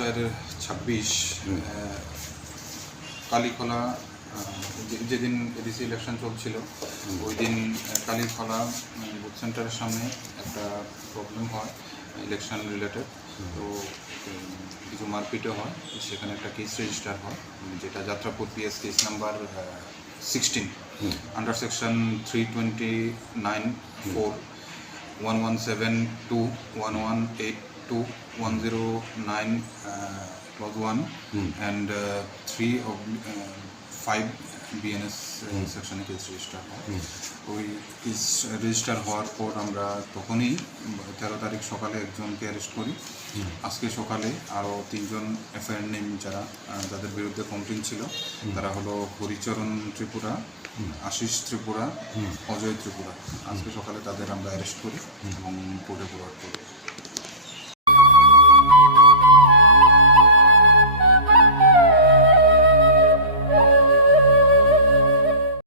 2026 কালীখোলা যেদিন ADC election চলছিল ওই দিন কালীখোলা বুথ সেন্টারের সামনে একটা প্রবলেম হয় ইলেকশন রিলেটেড। তো কিছু মারপিটও হয়, সেখানে একটা কেস রেজিস্টার হয় যেটা Jatrapur PS case number 16 under section 329(4) 1172 1182 109 clause 1 and 3/5 BNS সেকশনে কেস রেজিস্টার হয়। ওই কেস রেজিস্টার হওয়ার পর আমরা তখনই 13 তারিখ সকালে একজনকে অ্যারেস্ট করি। আজকে সকালে আরও 3 জন এফআইআর নেম যাদের বিরুদ্ধে কমপ্লেন ছিল, তারা হলো হরিচরণ ত্রিপুরা, আশিস ত্রিপুরা, অজয় ত্রিপুরা। আজকে সকালে তাদের আমরা অ্যারেস্ট করি এবং কোর্টে ফরওয়ার্ড করি।